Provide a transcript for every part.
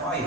5।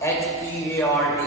HEART,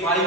5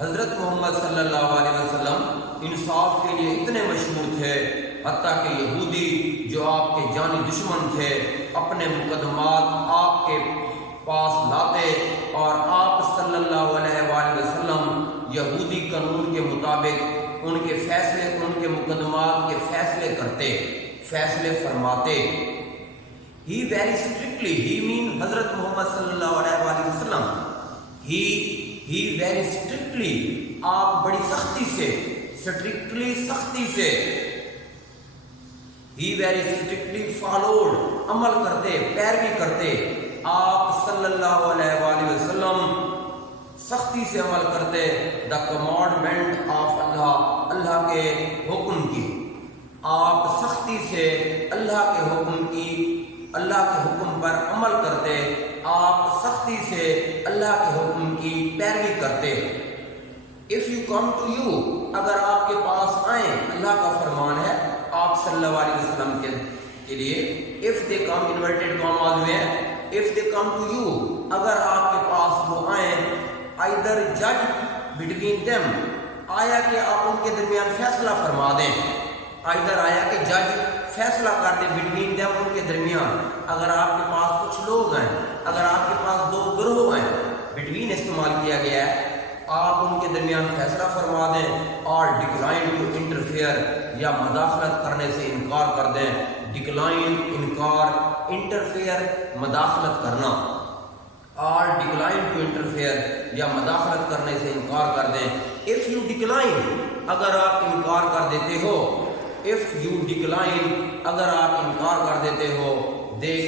حضرت محمد صلی اللہ علیہ وسلم انصاف کے لیے اتنے مشہور تھے، حتیٰ کہ یہودی جو آپ کے جانی دشمن تھے اپنے مقدمات آپ کے پاس لاتے اور آپ صلی اللہ علیہ وآلہ وسلم یہودی قانون کے مطابق ان کے فیصلے، ان کے مقدمات کے فیصلے کرتے، فیصلے فرماتے۔ He very strictly, he mean حضرت محمد صلی اللہ علیہ وآلہ وسلم، he very strictly، آپ بڑی سختی سے، strictly سختی سے، he very strictly followed، عمل کرتے، پیروی کرتے، آپ صلی اللہ علیہ وآلہ وسلم سختی سے عمل کرتے دا کمانڈمنٹ آف اللہ، اللہ کے حکم کی، آپ سختی سے اللہ کے حکم کی، اللہ کے حکم پر عمل کرتے، آپ سختی سے اللہ کے حکم کی پیروی کرتے۔ If you come to you، اگر آپ کے پاس آئیں، اللہ کا فرمان ہے آپ صلی اللہ علیہ وسلم کے لیے، if they come inverted commas میں ہے، if they come to you، اگر آپ کے پاس وہ آئیں، either judge between them، آیا کہ آپ ان کے درمیان فیصلہ فرما دیں، either آیا کہ جج فیصلہ کر دیں between them، ان کے درمیان، اگر آپ کے پاس کچھ لوگ ہیں، اگر آپ کے پاس دو گروہ ہیں، between استعمال کیا گیا ہے، آپ ان کے درمیان فیصلہ فرما دیں، اور decline to interfere، یا مداخلت کرنے سے انکار کر دیں، decline انکار، interfere مداخلت کرنا، اور decline to interfere یا مداخلت کرنے سے انکار کر دیں۔ if you decline، اگر آپ انکار کر دیتے ہو، if you decline، اگر آپ انکار کر دیتے ہو، they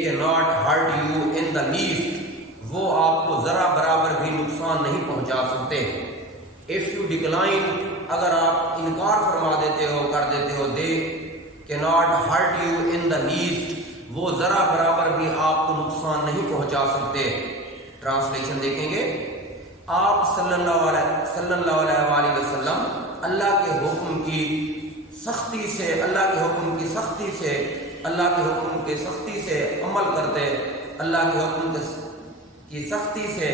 cannot hurt you in the least، وہ آپ کو ذرا برابر بھی نقصان نہیں پہنچا سکتے۔ if you decline، اگر آپ انکار فرما دیتے ہو، کر دیتے ہو، they cannot hurt you in the least، وہ ذرا برابر بھی آپ کو نقصان نہیں پہنچا سکتے۔ ٹرانسلیشن دیکھیں گے، آپ صلی اللہ علیہ وآلہ وسلم اللہ کے حکم کی سختی سے، اللہ کے حکم کی سختی سے، اللہ کے حکم کی سختی سے عمل کرتے، اللہ کے حکم کی سختی سے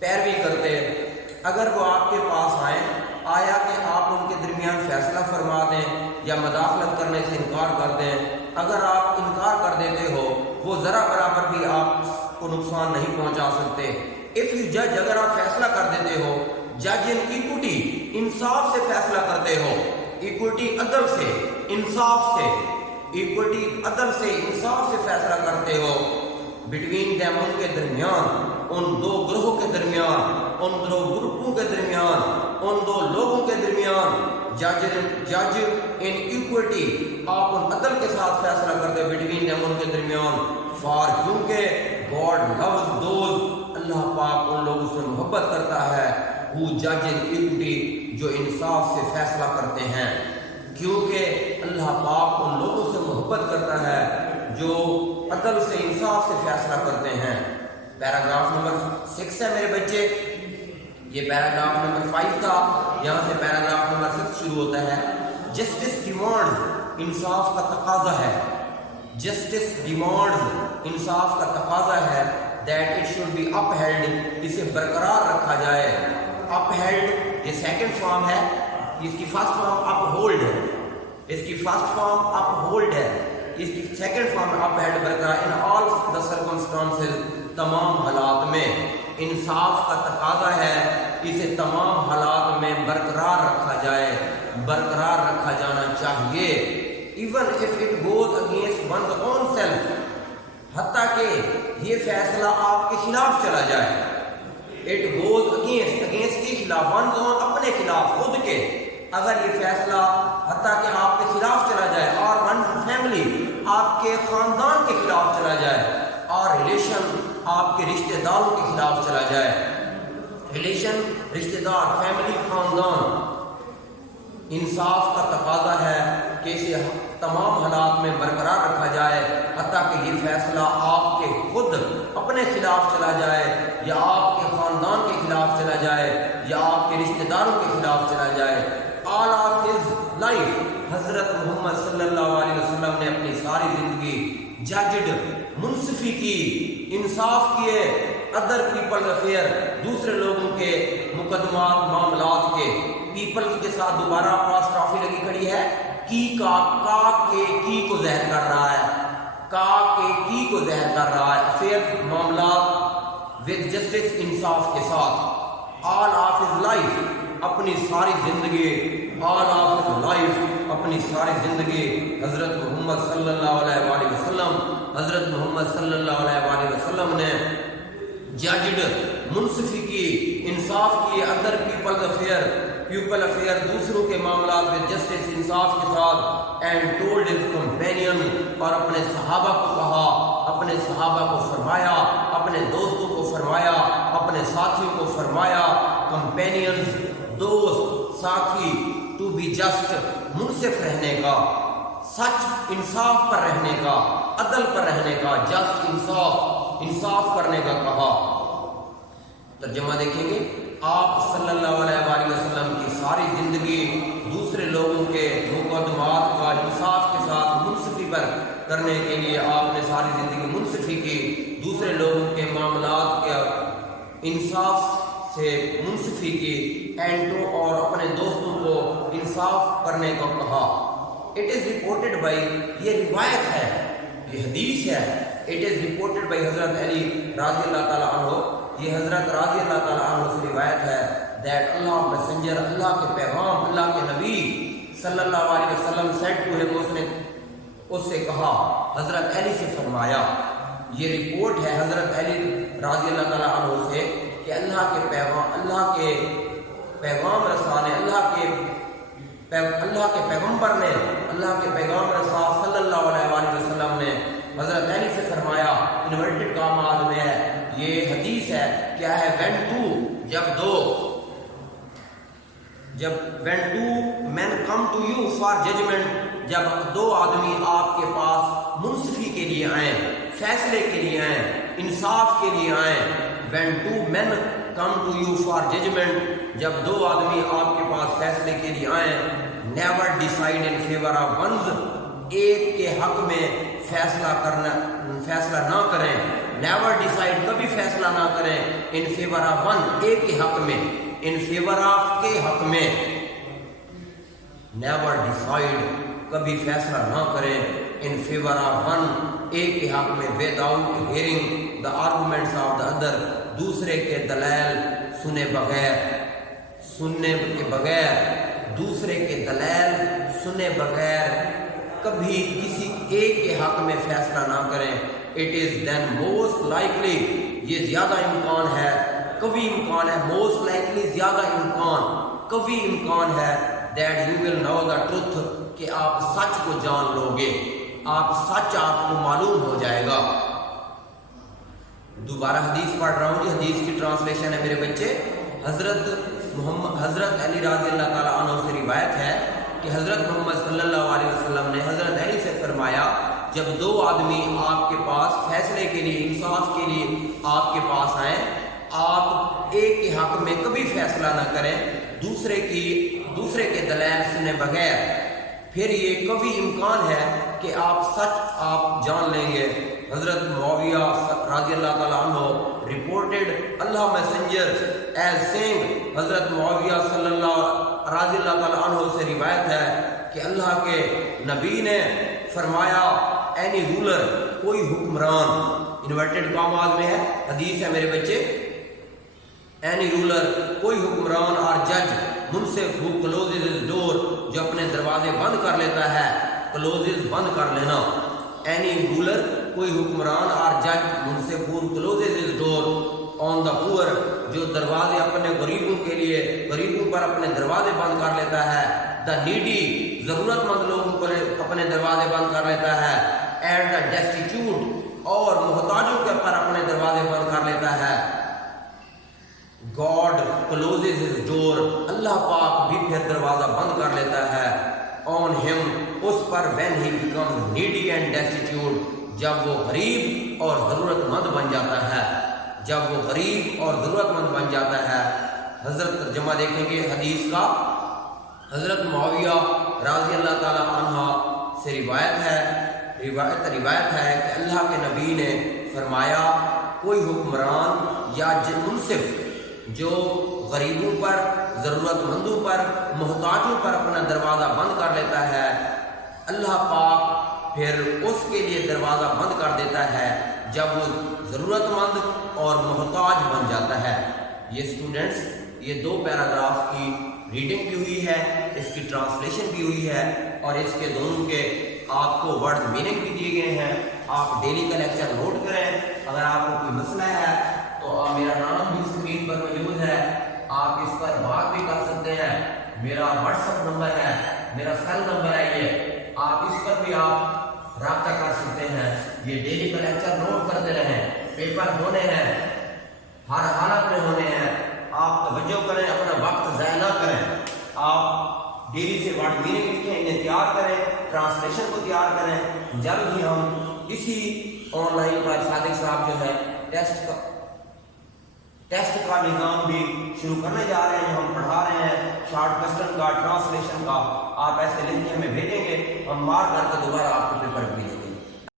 پیروی کرتے۔ اگر وہ آپ کے پاس آئیں، آیا کہ آپ ان کے درمیان فیصلہ فرما دیں یا مداخلت کرنے سے انکار کر دیں، اگر آپ انکار کر دیتے ہو، وہ ذرا برابر بھی آپ کو نقصان نہیں پہنچا سکتے۔ if you judge، اگر آپ فیصلہ کر دیتے ہو، judge in equity، انصاف سے فیصلہ کرتے ہو، equity عدل سے، انصاف سے، equity عدل سے، انصاف سے فیصلہ کرتے ہو، between them، ان کے درمیان، ان دو گروہوں کے درمیان، ان دو گروپوں کے درمیان، ان دو لوگوں کے درمیان، جج ان ایکوٹی، آپ ان عدل کے ساتھ فیصلہ کرتے between them، ان کے درمیان، فار کیونکہ God loves those، اللہ پاک ان لوگوں سے محبت کرتا ہے، who judge in equity، جو انصاف سے فیصلہ کرتے ہیں، کیونکہ اللہ پاک ان لوگوں سے محبت کرتا ہے جو عدل سے، انصاف سے فیصلہ کرتے ہیں۔ پیراگراف نمبر 6 ہے میرے بچے، یہ پیراگراف نمبر 5 تھا، یہاں سے پیراگراف نمبر 6 شروع ہوتا ہے۔ جسٹس ڈیمانڈز، انصاف کا تقاضا ہے، جسٹس ڈیمانڈز، انصاف کا تقاضا ہے، that it should be upheld, اسے برقرار رکھا جائے۔ اپ ہیلڈ یہ سیکنڈ فارم ہے، اس کی فرسٹ فارم اپ ہولڈ ہے، اس کی فرسٹ فارم اپ ہولڈ ہے، اس کی سیکنڈ فارم اپ ہیلڈ برقرار، ان آل دا سرکمسٹانسز، تمام حالات میں، انصاف کا تقاضا ہے اسے تمام حالات میں برقرار رکھا جائے، برقرار رکھا جانا چاہیے۔ Even if it goes against one's own self, حتیٰ کہ یہ فیصلہ آپ کے خلاف چلا جائے، اٹ گوز اگینسٹ کے خلاف، ونز اون اپنے خلاف، خود کے، اگر یہ فیصلہ حتیٰ کہ آپ کے خلاف چلا جائے، اور ون فیملی، آپ کے خاندان کے خلاف چلا جائے، اور ریلیشن، آپ کے رشتہ داروں کے خلاف چلا جائے، ریلیشن، رشتہ دار، فیملی، خاندان، انصاف کا تقاضا ہے کہ اسے تمام حالات میں برقرار رکھا جائے، حتیٰ کہ یہ فیصلہ آپ کے خود اپنے خلاف چلا جائے، یا آپ کے خاندان کے خلاف چلا جائے، یا آپ کے رشتہ داروں کے خلاف چلا جائے۔ آل آف ہز لائف، حضرت محمد صلی اللہ علیہ وسلم نے اپنی ساری زندگی ججڈ، منصفی کی، انصاف کیے، ادر پیپل افیئر، دوسرے لوگوں کے مقدمات معاملات کے پیپلز کے ساتھ دوبارہ اپاسٹرافی لگی کھڑی ہے، کی کو ظاہر کر رہا ہے، کی کو ظاہر کر رہا ہے، افیئر معاملات ود جسٹس انصاف کے ساتھ، آل آف ہز لائف اپنی ساری زندگی، آل آف ہز لائف اپنی ساری زندگی حضرت محمد صلی اللہ علیہ وآلہ وسلم، حضرت محمد صلی اللہ علیہ وآلہ وسلم نے ججڈ، منصفی کی، انصاف کی، ادر پیپل افیئر دوسروں کے معاملات میں جسٹس انصاف کے ساتھ، اینڈ ٹولڈ ہز کمپینین اور اپنے صحابہ کو کہا، اپنے صحابہ کو فرمایا، اپنے دوستوں کو فرمایا، اپنے ساتھیوں کو فرمایا، کمپینینز دوست ساتھی، ٹو بی جسٹ منصف رہنے کا، سچ انصاف پر رہنے کا، عدل پر رہنے کا، جسٹ انصاف کرنے کا کہا۔ ترجمہ دیکھیں گے، آپ صلی اللہ علیہ وآلہ وسلم کی ساری زندگی دوسرے لوگوں کے مقدمات کا انصاف کے ساتھ منصفی پر کرنے کے لیے آپ نے ساری زندگی منصفی کی، دوسرے لوگوں کے معاملات کے انصاف سے منصفی کی، اینڈ اور اپنے دوستوں کو انصاف کرنے کو کہا۔ اٹ از رپورٹڈ بائی، یہ روایت ہے، یہ حدیث ہے، اٹ از رپورٹڈ بائی حضرت علی رضی اللہ تعالیٰ عنہ، یہ حضرت رضی اللہ تعالیٰ عنہ سے روایت ہے، دیٹ اللہ میسنجر، اللہ کے پیغام، اللہ کے نبی صلی اللہ علیہ وسلم سیڈ ٹو ہم، اس نے اس سے کہا، حضرت علی سے فرمایا، یہ رپورٹ ہے حضرت علی رضی اللہ تعالیٰ عنہ سے کہ اللہ کے پیغام رسا نے، اللہ کے پیغمبر نے، اللہ کے پیغام رسا صلی اللہ علیہ وآلہ وسلم نے حضرت علی سے فرمایا، انورٹڈ کامات میں ہے، یہ حدیث ہے، کیا ہے، when two men come to you for judgment، جب دو آدمی آپ کے پاس منصفی کے لیے آئیں، فیصلے کے لیے آئیں، انصاف کے لیے آئیں، when two men come to you for judgment، جب دو آدمی آپ کے پاس فیصلے کے لیے آئیں، never decide in favor of one's، ایک کے حق میں فیصلہ نہ کریں، never decide کبھی فیصلہ نہ کریں، in favor of one ایک کے حق میں، in favor of کے حق میں، never decide کبھی فیصلہ نہ کریں، in favor of one ایک کے حق میں، without hearing the arguments of the other دوسرے کے دلائل سنے بغیر کبھی کسی ایک کے حق میں فیصلہ نہ کریں۔ It is then most likely، یہ زیادہ امکان ہے، کبھی امکان ہے، most likely زیادہ امکان، کبھی امکان ہے، that you will know the truth، کہ آپ سچ کو جان لو گے، سچ آپ کو معلوم ہو جائے گا۔ دوبارہ حدیث پڑھ رہا ہوں جی، حدیث کی ٹرانسلیشن ہے میرے بچے۔ حضرت علی رضی اللہ تعالیٰ عنہ سے روایت ہے کہ حضرت محمد صلی اللہ علیہ وسلم نے حضرت علی سے فرمایا، جب دو آدمی آپ کے پاس فیصلے کے لیے، انصاف کے لیے آپ کے پاس آئیں، آپ ایک کے حق میں کبھی فیصلہ نہ کریں دوسرے کے دلائل سنے بغیر، پھر یہ کبھی امکان ہے کہ آپ جان لیں گے۔ حضرت معاویہ رضی اللہ تعالیٰ عنہ reported اللہ messenger as saying، حضرت معاویہ رضی اللہ تعالیٰ عنہ سے روایت ہے کہ اللہ کے نبی نے فرمایا، any ruler کوئی حکمران، انورٹڈ کامات میں ہے، حدیث ہے میرے بچے، any ruler کوئی حکمران اور جج منصف who closes his door جو اپنے دروازے بند کر لیتا ہے، closes بند کر لینا، any ruler کوئی حکمران اور جج منصف who closes his door on the poor جو دروازے اپنے غریبوں پر اپنے دروازے بند کر لیتا ہے، the needy ضرورت مند لوگوں پر اپنے دروازے بند کر لیتا ہے، and the destitute اور محتاجوں کے پر اپنے دروازے بند کر لیتا ہے۔ God closes his door اللہ پاک بھی پھر دروازہ بند کر لیتا ہے، on him us per when he becomes needy and destitute جب وہ غریب اور ضرورت مند بن جاتا ہے، حضرت ترجمہ دیکھیں گے حدیث کا۔ حضرت معاویہ رضی اللہ تعالیٰ عنہ سے روایت ہے کہ اللہ کے نبی نے فرمایا، کوئی حکمران یا منصف جو غریبوں پر، ضرورت مندوں پر، محتاجوں پر اپنا دروازہ بند کر لیتا ہے، اللہ پاک پھر اس کے لیے دروازہ بند کر دیتا ہے جب وہ ضرورت مند اور محتاج بن جاتا ہے۔ یہ اسٹوڈنٹس یہ 2 پیراگراف کی ریڈنگ بھی ہوئی ہے، اس کی ٹرانسلیشن بھی ہوئی ہے، اور اس کے دونوں کے آپ کو ورڈ میننگ بھی دیے گئے ہیں۔ آپ ڈیلی کا لیکچر نوٹ کریں۔ اگر آپ کو کوئی مسئلہ ہے تو میرا نام بھی اسکرین پر موجود ہے، آپ اس پر بات بھی کر سکتے ہیں۔ میرا واٹس ایپ نمبر ہے، میرا سیل نمبر ہے، یہ آپ اس پر بھی آپ رابطہ کر سکتے ہیں۔ یہ ڈیلی کا لیکچر نوٹ کرتے رہیں، پیپر ہونے ہیں، ہر حالت میں ہونے ہیں۔ آپ توجہ کریں، اپنا وقت ضائع نہ کریں۔ آپ ڈیلی سے ورڈ میننگ لکھیں، انہیں تیار کریں، ٹرانسلیشن کو تیار کریں۔ جلد ہی ہم اسی آن لائن پر صادق صاحب جو ہے ٹیسٹ کا نظام بھی شروع کرنے جا رہے ہیں، ہم پڑھا رہے ہیں شارٹ کوسچن کا، ٹرانسلیشن کا۔ آپ ایسے لکھ کے ہمیں بھیجیں گے، ہم مارک کر کے دوبارہ آپ کو پیپر بھیجیں گے۔